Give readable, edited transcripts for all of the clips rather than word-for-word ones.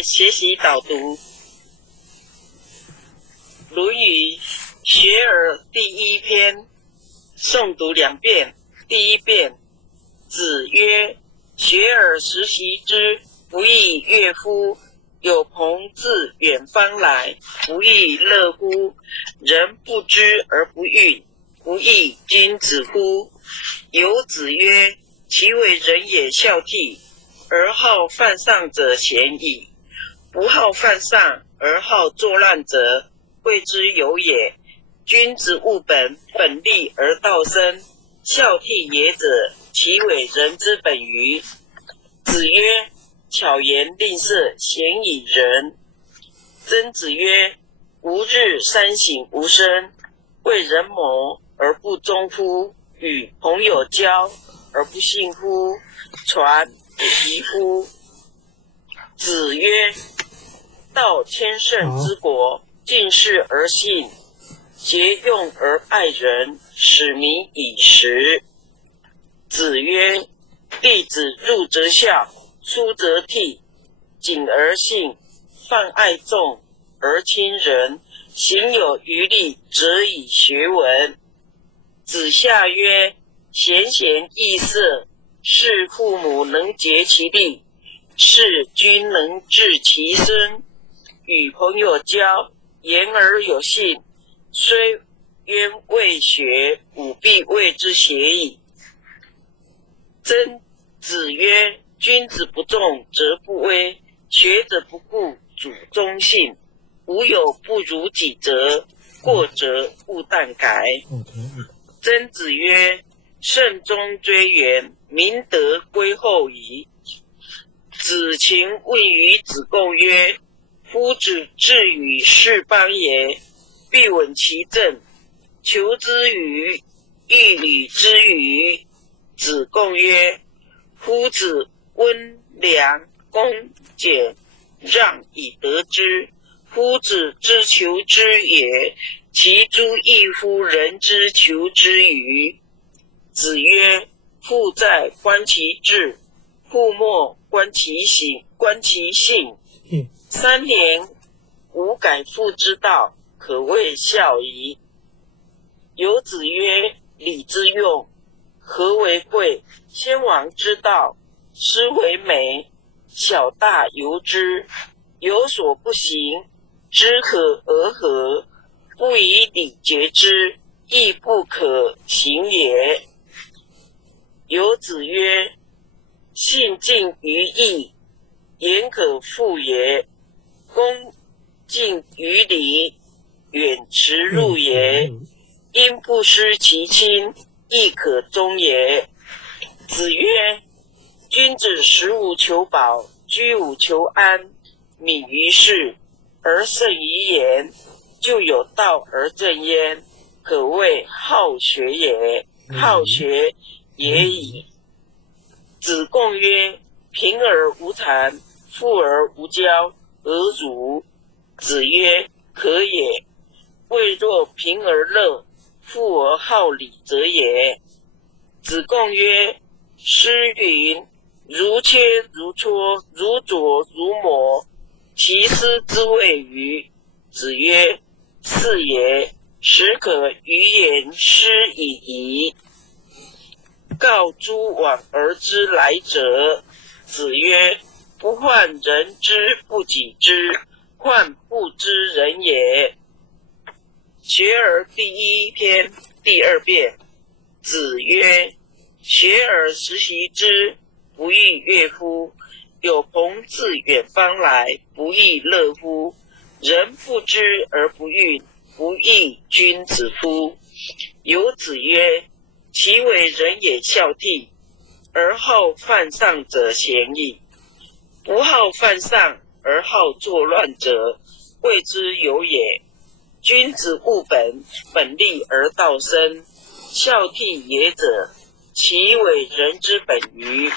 学习导读《论语·学而》第一篇，诵读2遍。第一遍，子曰：“学而时习之，不亦乐乎？有朋自远方来，不亦乐乎？人不知而不愠，不亦君子乎？”有子曰：“其为人也孝悌，而好犯上者鲜矣。不好犯上而好作乱者，谓之有也。君子务本，本立而道生。孝悌也者，其为人之本与？”子曰：“巧言令色，鲜矣仁。”曾子曰：“吾日三省吾身，为人谋而不忠乎？与朋友交而不信乎？传不疑乎？”子曰：“道千乘之国，敬事而信，节用而爱人，使民以时。”子曰：“弟子入则孝，出则悌，谨而信，泛爱众而亲仁，行有余力，则以学文。”子夏曰：“贤贤易色，是父母能竭其力，是君能治其身。与朋友交，言而有信，虽渊未学，吾必谓之邪矣。”曾子曰：“君子不重则不威，学者不固主忠信。吾有不如己者，过则勿惮改。”曾子曰：“慎终追远，明德归后矣。”子禽问于子贡曰：“夫子至于是邦也，必闻其政，求之与？欲履之与？”子贡曰：“夫子温良恭俭让以得之。夫子之求之也，其诸异乎人之求之与？”子曰：“父在，观其志；父莫，观其行。3年无改父之道，可谓孝矣。”有子曰：“礼之用，和为贵。先王之道，斯为美。小大由之，有所不行，知可而合，不以礼节之，亦不可行也。”有子曰：“信近于义，言可复也；恭敬于礼，远驰入也。因不失其亲，亦可忠也。”子曰：“君子食无求饱，居无求安，敏于事而慎于言，就有道而正焉，可谓好学也。好学也已。”子贡曰：“贫而无谄，富而无骄，而辱？”子曰：“可也。未若贫而乐，富而好礼者也。”子贡曰：“诗云：如切如磋，如琢如磨，其斯之谓与？”子曰：“是也。始可与言诗以仪。告诸往而知来者。”子曰：“不患人之不己知，患不知人也。”学而第一篇第2遍。子曰：“学而时习之，不亦乐乎？有朋自远方来，不亦乐乎？人不知而不愠，不亦君子乎？”有子曰：“其为人也孝悌，而好犯上者鲜矣。不好犯上而好作乱者，谓之有也。君子务本，本立而道生。孝悌也者，其为人之本与？”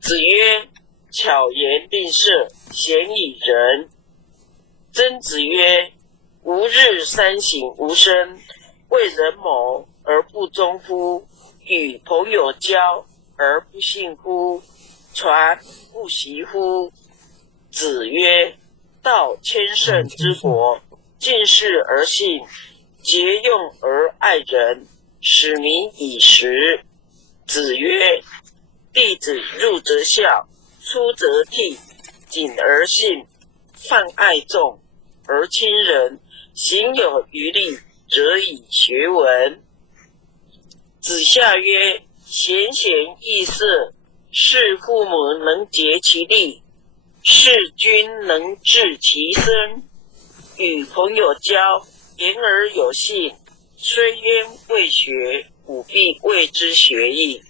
子曰：“巧言令色，鲜矣仁。”曾子曰：“吾日三省吾身，为人谋而不忠乎？与朋友交而不信乎？传不习乎？”子曰：道千乘之国，敬事而信，节用而爱人，使民以时。子曰：弟子入则孝，出则悌，谨而信，泛爱众而亲仁，行有余力，则以学文。子夏曰：贤贤易色，是父母能竭其力，是君能治其身。与朋友交，言而有信，虽渊未学，吾必谓之学矣。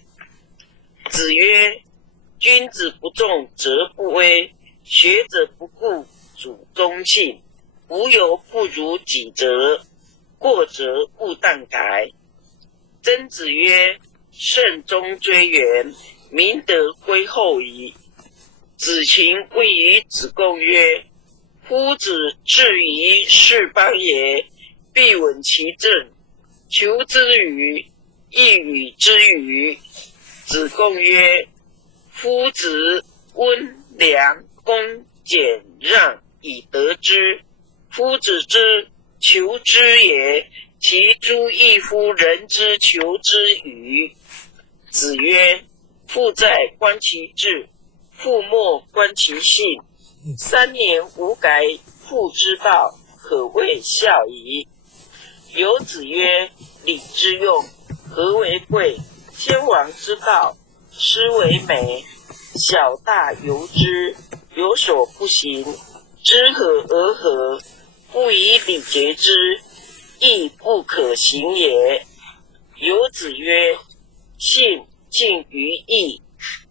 子曰：君子不重则不威，学者不固主忠信，无有不如己责，过则勿当改。曾子曰：慎终追远，明德归后矣。子禽谓于子贡曰：夫子至于是邦也，必稳其政，求之与，亦与之与。子贡曰：夫子温良恭俭让以得之，夫子之求之也，其诸异乎人之求之与？子曰：父在，观其志；父莫，观其信。3年无改，父之道，可谓孝矣。有子曰：礼之用，和为贵；先王之道，斯为美。小大由之，有所不行，知和而和，不以礼节之，亦不可行也。有子曰：信近于义，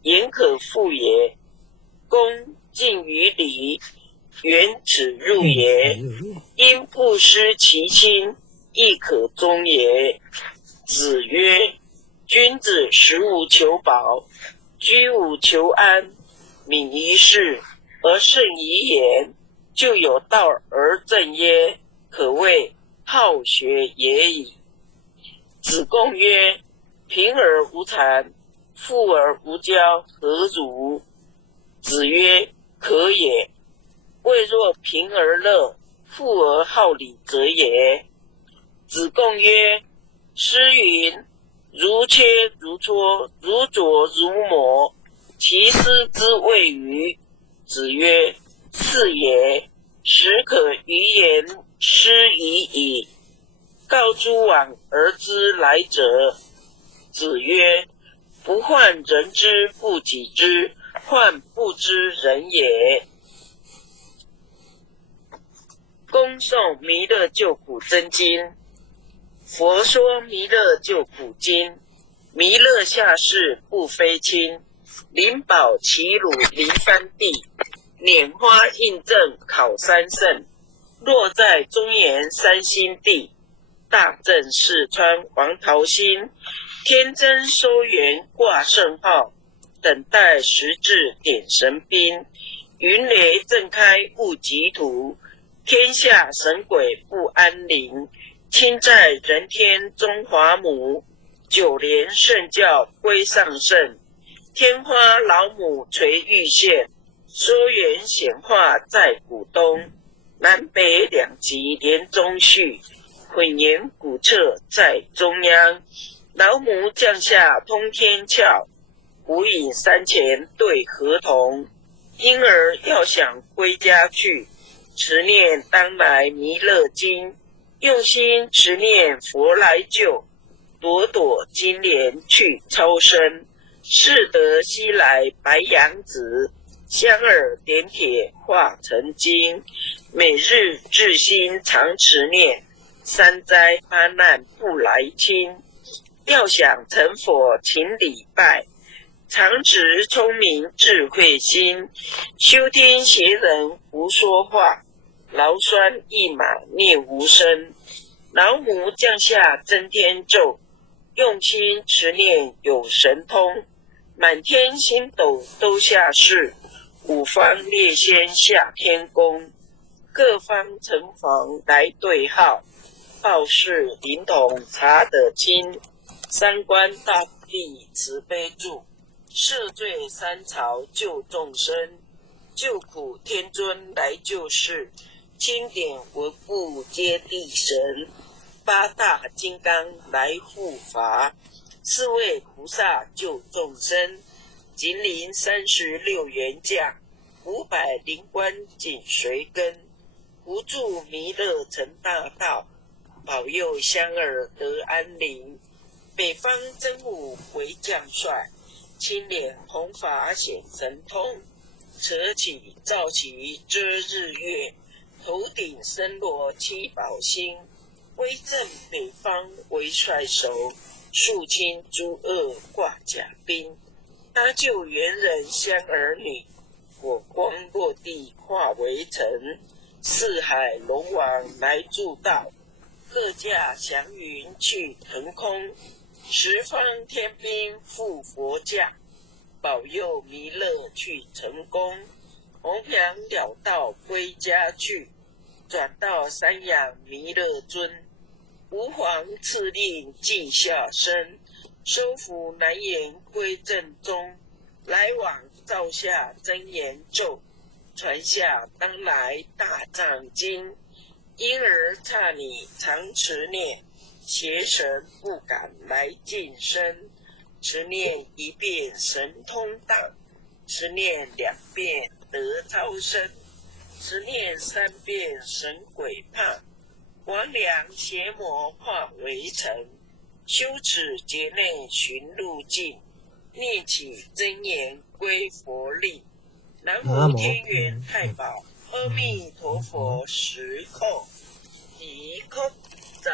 言可复也；恭近于礼，远耻辱也。因不失其亲，亦可忠也。子曰：君子食无求饱，居无求安，敏于事而慎于言，就有道而正耶，可谓好学也已。子贡曰：贫而无谄，富而无骄，何如？子曰：可也。未若贫而乐，富而好礼者也。子贡曰：诗云：如切如磋，如琢如磨，其斯之谓与？子曰：是也。始可于言，诗已矣。告诸往而知来者。子曰：不患人之不己知，患不知人也。恭诵弥勒救苦真经。佛说弥勒救苦经，弥勒下世不非亲，灵宝齐鲁临三地，拈花印证考三圣，落在中原三星地，大正四川王桃心，天真收元挂圣号，等待时至点神兵，云雷震开雾极图，天下神鬼不安宁，亲在人天中华母，九莲圣教归上圣，天花老母垂玉线，说元显化在古东，南北两极连中续，混言古彻在中央，老母降下通天窍，无影山前对河童，婴儿要想归家去，持念当来弥勒经，用心持念佛来救，朵朵金莲去超生，适得西来白羊子，香耳点铁化成金，每日至心常持念，三灾八难不来侵，要想成佛请礼拜，常持聪明智慧心，修天邪人胡说话，劳酸一马念无声，老母降下真天咒，用心持念有神通，满天星斗都下世，五方列仙下天宫，各方城防来对号，报事灵统查得清，三官大帝慈悲助，赦罪三朝救众生，救苦天尊来救世，经典文部皆地神，八大金刚来护法，四位菩萨救众生，金陵36员将，500灵官紧随跟，扶助弥勒成大道，保佑香儿得安宁。北方真武为将帅，青脸弘法显神通，扯起照起遮日月，头顶身罗七宝星，威震北方为帅首，肃清诸恶挂甲兵，搭救猿人香儿女，火光落地化为尘，四海龙王来助道，各驾祥云去腾空，十方天兵护佛驾，保佑弥勒去成功，弘扬了道归家去，转到三养弥勒尊，吾皇敕令记下身，收服难言归正宗，来往照下真言咒，传下当来大藏经，因而刹你常持念，邪神不敢来近身，持念一遍神通荡，持念2遍得超生，持念3遍神鬼怕，魍魉邪魔化为尘，修持劫内寻路径，念起真言归佛令，南无天元太保阿弥陀佛10叩，1叩再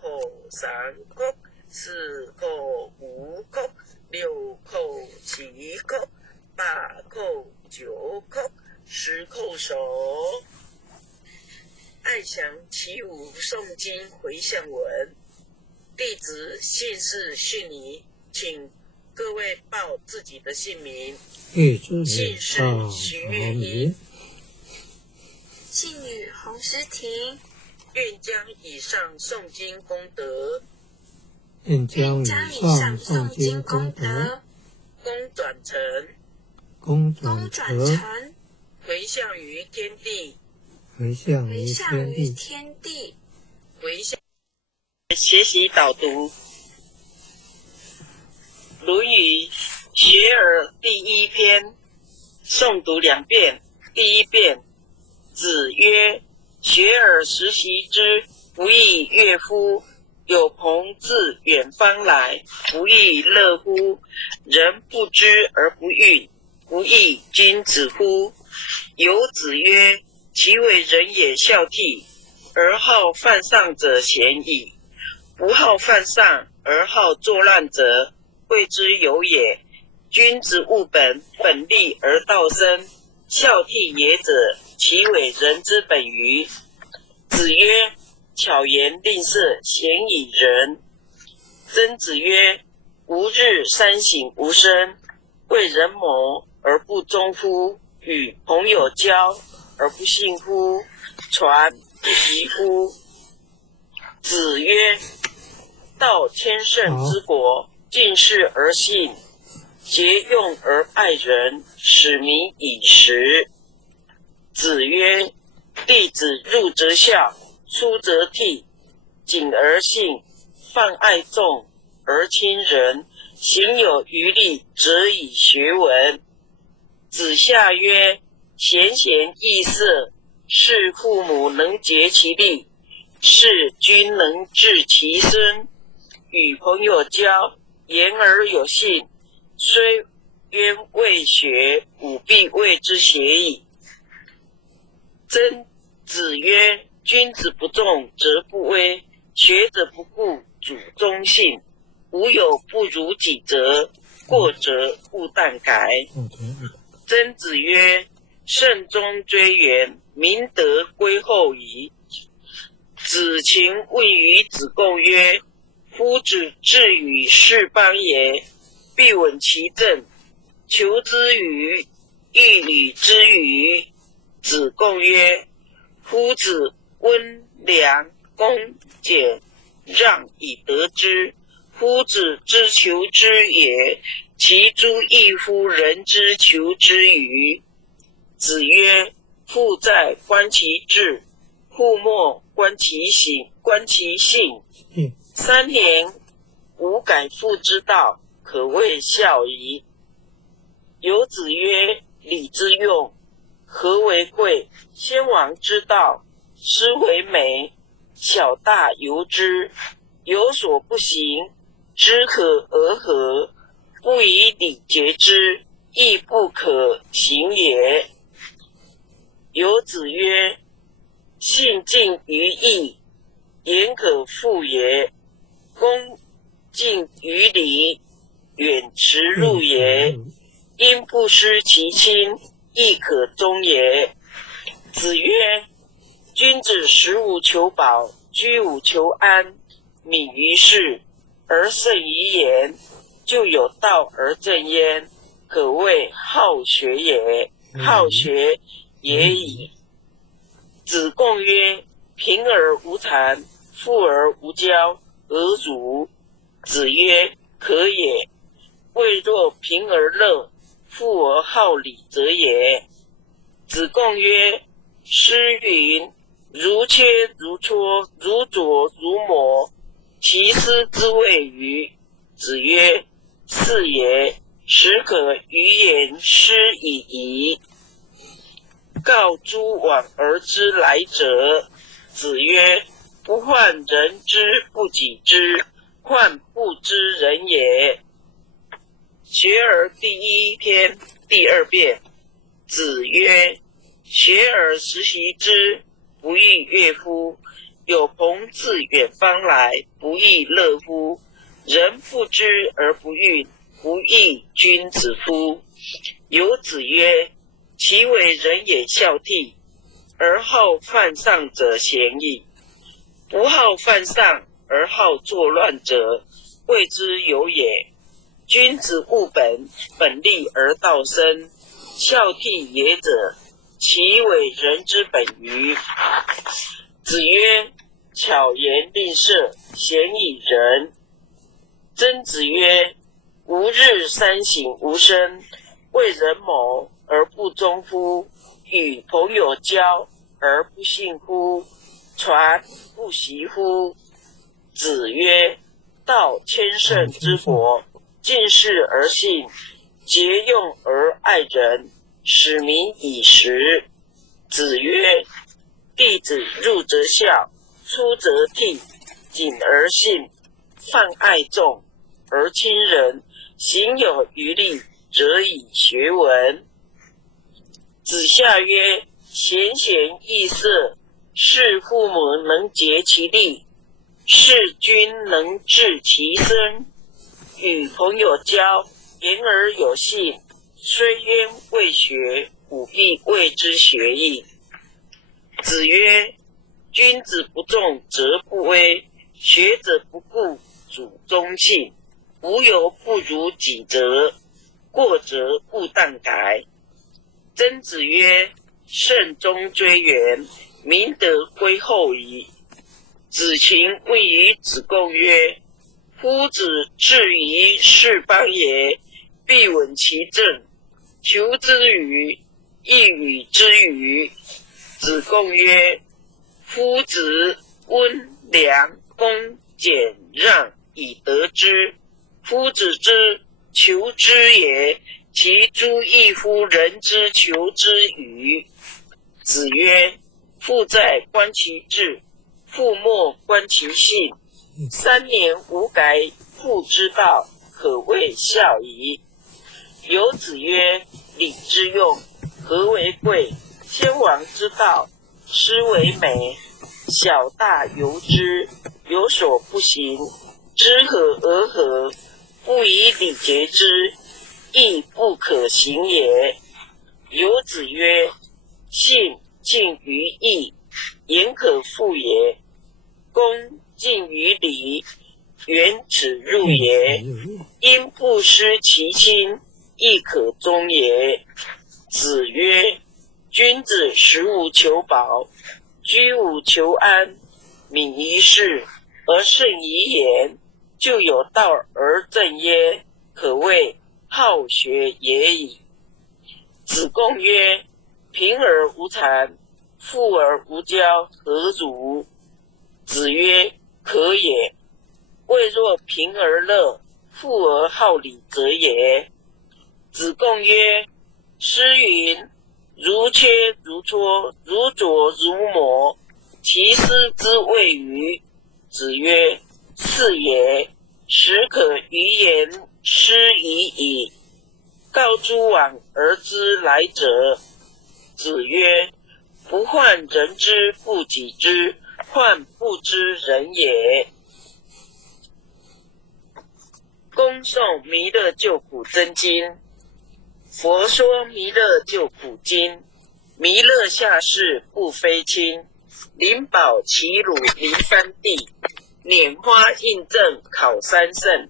叩3叩4叩5叩6叩7叩8叩9叩10叩首。爱详其无诵经回向文，弟子姓氏训你，请各位报自己的姓名。姓氏徐月英，姓女洪诗婷，愿将以上诵经功德，愿将以上诵经功德，功转成，回向于天地，回向于天地，回向。学习导读《论语学而第1篇，诵读2遍。第1遍，子曰：学而时习之，不亦乐乎？有朋自远方来，不亦乐乎？人不知而不愠，不亦君子乎？有子曰：其为人也孝悌，而好犯上者鲜矣。不好犯上而好作乱者，谓之有也。君子务本，本立而道生。孝悌也者，其为人之本于。子曰：巧言令色，鲜矣仁。曾子曰：吾日三省吾身，为人谋而不忠乎？与朋友交而不信乎？传不疑乎？子曰：道千乘之国，敬事而信，节用而爱人，使民以时。子曰：弟子入则孝，出则悌，谨而信，放爱众而亲仁，行有余力，则以学文。子夏曰：贤贤易色，是父母能竭其力，是君能治其孙。与朋友交，言而有信，虽渊未学，吾必谓之邪矣。曾子曰：君子不重则不威，学者不固主忠信。吾有不如己者，过则勿惮改。曾子曰：慎终追远，明德归后矣。子禽问于子贡曰：夫子至于是邦也，必稳其政，求之与？欲与之与？子贡曰：夫子温良恭俭让以得之，夫子之求之也，其诸异乎人之求之与？子曰：父在，观其志；父莫，观其行。3年无改父之道，可谓孝矣。有子曰：礼之用，和为贵。先王之道，斯为美。小大由之，有所不行，知可而合。不以礼节之，亦不可行也。有子曰：信近于义，言可复也；恭敬于礼，远驰入也。因不失其亲，亦可忠也。子曰：君子食无求饱，居无求安，敏于事，而慎于言，就有道而正焉，可谓好学也。好学也已。子贡曰：贫而无谄，富而无骄，何如？子曰：可也。未若贫而乐，富而好礼者也。子贡曰：诗云：如切如磋，如琢如磨，其斯之谓与？子曰：是也。始可与言诗以仪。告诸往而知来者。子曰：不患人之不己知，患不知人也。学而第一篇第2遍。子曰：学而时习之，不亦乐乎？有朋自远方来，不亦乐乎？人不知而不愠，不亦君子乎？有子曰：其为人也孝悌，而好犯上者贤矣。不好犯上而好作乱者，谓之有也。君子务本，本立而道生。孝悌也者，其为人之本与？子曰：巧言令色，鲜矣仁。曾子曰：吾日三省吾身，为人谋而不忠乎？与朋友交而不信乎？传不习乎？子曰：道千乘之国，敬事而信，节用而爱人，使民以时。子曰：弟子入则孝，出则悌，谨而信，泛爱众而亲仁，行有余力，则以学文。子夏曰：贤贤易色，是父母能竭其力，是君能治其身。与朋友交，言而有信，虽渊未学，吾必谓之学矣。子曰：君子不重则不威，学者不固主忠信。无有不如己则，过则勿当改。曾子曰：慎终追远，明德归后矣。子禽问于子贡曰：夫子至于是邦也，必闻其政，求之与？亦与之与？子贡曰：夫子温良恭俭让以得之。夫子之求之也，其诸异乎人之求之与？子曰：父在，观其志；父莫，观其行。3年无改父之道，可谓孝矣。有子曰：礼之用，和为贵。先王之道，斯为美。小大由之，有所不行，知可而合。不以礼节之，亦不可行也。有子曰：信近于义，言可复也；恭敬于礼，远耻入也。因不失其亲，亦可忠也。子曰：君子食无求饱，居无求安，敏于事，而慎于言，就有道而正焉，可谓好学也已。子贡曰：贫而无谄，富而无骄，何如？子曰：可也。未若贫而乐，富而好礼者也。子贡曰：诗云：如缺如磋，如琢如磨，其斯之谓与？子曰：是也。始可于言，诗已矣。告诸往而知来者。子曰：不患人之不己知，患不知人也。恭诵弥勒救苦真经。佛说弥勒救苦经，弥勒下世不非亲，灵宝齐鲁临三地，拈花印证考三圣，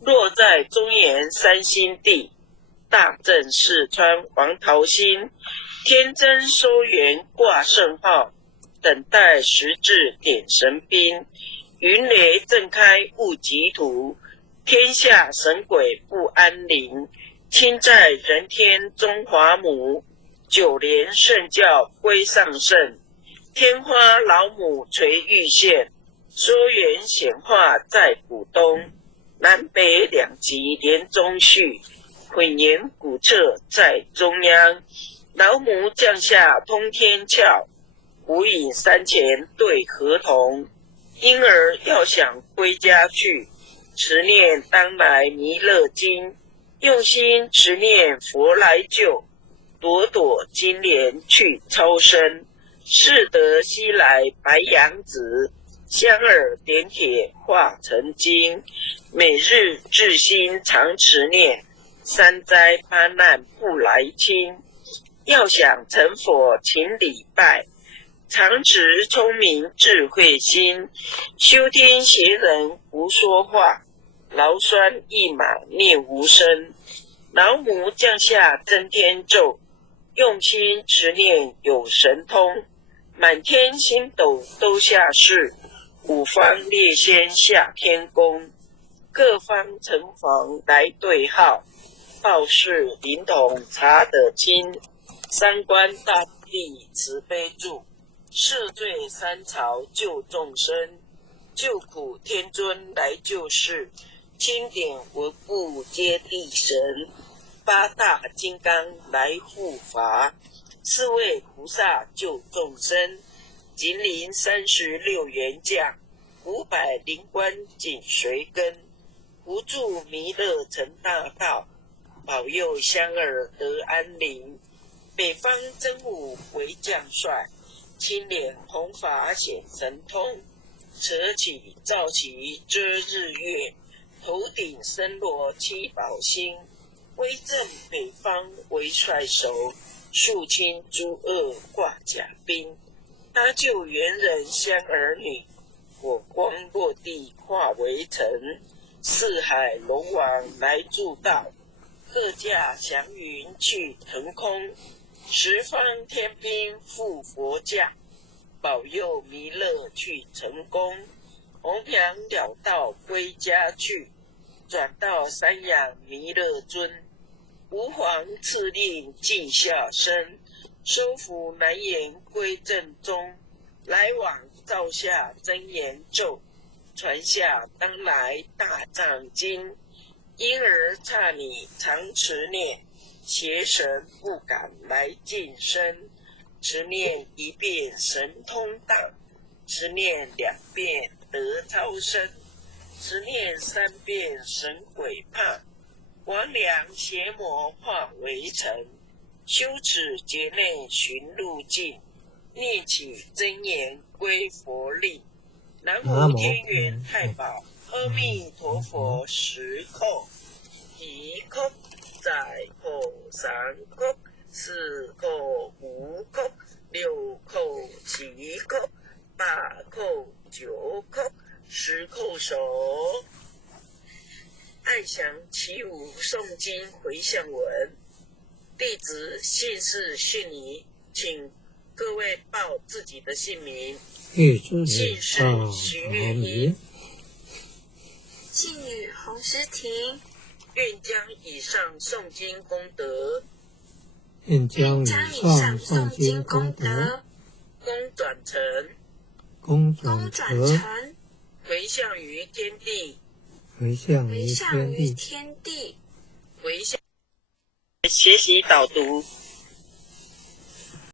落在中原三星地，大正四川黄桃心，天真收元挂圣号，等待时至点神兵，云雷震开雾极图，天下神鬼不安宁，亲在人天中华母，九莲圣教归上圣，天花老母垂玉线，说元显化在古东，南北两极连中续，混言古彻在中央，老母降下通天窍，无影山前对河童，因而要想归家去，持念当来弥勒经，用心持念佛来救，朵朵金莲去超生，适得西来白羊子，香耳点铁化成金，每日至心常持念，三灾八难不来侵，要想成佛请礼拜，常持聪明智慧心，修天邪人胡说话，劳酸一马念无声，老母降下真天咒，用心持念有神通，满天星斗都下世，五方列仙下天宫，各方城隍来对号，报事灵童查得清，三官大帝慈悲助，赦罪三朝救众生，救苦天尊来救世，钦点文部接地神，八大金刚来护法，四位菩萨救众生，金陵36员将，500灵官紧随跟，护助弥勒成大道，保佑香儿得安宁。北方真武为将帅，青脸红发显神通，扯起照旗遮日月，头顶身罗七宝星，威震北方为帅首，肃清诸恶挂甲兵。搭救猿人香儿女，火光落地化为尘，四海龙王来助道，各驾祥云去腾空，十方天兵赴佛驾，保佑弥勒去成功，弘扬了道归家去，转到三养弥勒尊，吾皇赐令尽孝生，收服南言归正宗，来往照下真言咒，传下当来大藏经，因而刹你常持念，邪神不敢来近身，持念一遍神通大，持念2遍得超生，持念3遍神鬼怕，魍魉邪魔化为尘，修持劫内寻路径，念起真言归佛力。南无天元太保阿弥陀佛10叩，1叩再叩3叩4叩5叩6叩7叩8叩9叩10叩首。爱详其无诵经回向文，弟子姓氏训拟，请各位报自己的姓名。姓氏徐月英，姓女洪诗婷，愿将以上诵经功德愿将以上诵经功德，功转成，功转成，回向于天地，回向于天地，回向。学习导读。